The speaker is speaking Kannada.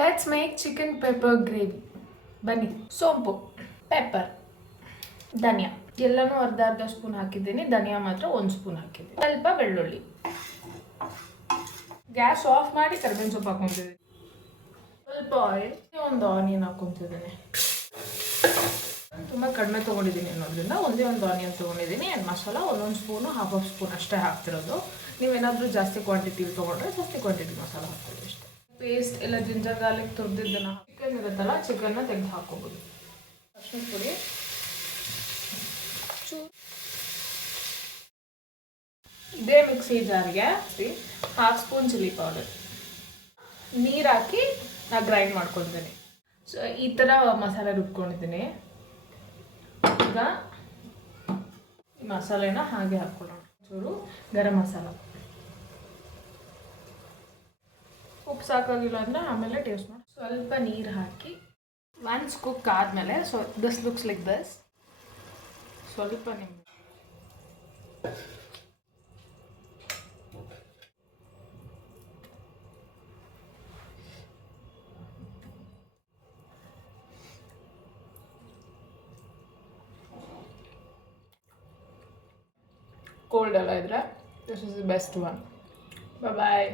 Let's make chicken pepper gravy. ಬನ್ನಿ. ಸೋಂಪು, ಪೆಪ್ಪರ್, ಧನಿಯಾ ಎಲ್ಲನೂ ಅರ್ಧ ಸ್ಪೂನ್ ಹಾಕಿದ್ದೀನಿ. ಧನಿಯಾ ಮಾತ್ರ 1 ಸ್ಪೂನ್ ಹಾಕಿದ್ದೀನಿ. ಸ್ವಲ್ಪ ಬೆಳ್ಳುಳ್ಳಿ. ಗ್ಯಾಸ್ ಆಫ್ ಮಾಡಿ ಕರಿಬೇವಿನ ಸೊಪ್ಪು ಹಾಕೊತಿದ್ದೀನಿ. ಸ್ವಲ್ಪ ಆಯಿಲ್, ಒಂದು ಆನಿಯನ್ ಹಾಕೊತಿದ್ದೀನಿ. ತುಂಬ ಕಡಿಮೆ ತೊಗೊಂಡಿದ್ದೀನಿ ಅನ್ನೋದ್ರಿಂದ ಒಂದೇ ಒಂದು ಆನಿಯನ್ ತೊಗೊಂಡಿದ್ದೀನಿ. ಮಸಾಲ 1 ಸ್ಪೂನು, ಹಾಫ್ ಸ್ಪೂನ್ ಅಷ್ಟೇ ಹಾಕ್ತಿರೋದು. ನೀವೇನಾದರೂ ಜಾಸ್ತಿ ಕ್ವಾಂಟಿಟಿಲಿ ತೊಗೊಂಡ್ರೆ ಜಾಸ್ತಿ ಕ್ವಾಂಟಿಟಿ ಮಸಾಲ ಹಾಕ್ಕೊಳ್ಳಿ ಅಷ್ಟೇ. ಪೇಸ್ಟ್ ಎಲ್ಲ ಜಿಂಜರ್ ಗಾರ್ಲಿಕ್ ತುರಿದಿದ್ದನ್ನು, ಚಿಕನ್ ಇರುತ್ತಲ್ಲ ಚಿಕನ್ನ ತೆಗೆದು ಹಾಕ್ಕೋಬೋದು. ಅರ್ಶಿನ ಪುಡಿ, ಇದೇ ಮಿಕ್ಸಿ ಜಾರ್ಗೆ 1/2 ಸ್ಪೂನ್ ಚಿಲ್ಲಿ ಪೌಡರ್, ನೀರು ಹಾಕಿ ನಾನು ಗ್ರೈಂಡ್ ಮಾಡ್ಕೊಳ್ತೀನಿ. ಸೊ ಈ ಥರ ಮಸಾಲೆ ರುಬ್ಕೊಂಡಿದ್ದೀನಿ. ಈಗ ಈ ಮಸಾಲೆನ ಹಾಗೆ ಹಾಕ್ಕೊಳ್ಳೋಣ. ಚೂರು ಗರಂ ಮಸಾಲ, ಉಪ್ಪು ಸಾಕಾಗಿಲ್ಲ ಅಂದರೆ ಆಮೇಲೆ ಟೇಸ್ಟ್ ಮಾಡಿ. ಸ್ವಲ್ಪ ನೀರು ಹಾಕಿ ಒನ್ಸ್ ಕುಕ್ ಆದಮೇಲೆ, so this looks like this. ಸ್ವಲ್ಪ ನಿಂಬೆ, ಕೋಲ್ಡ್ ಎಲ್ಲ ಇದ್ರೆ this is the best one. Bye.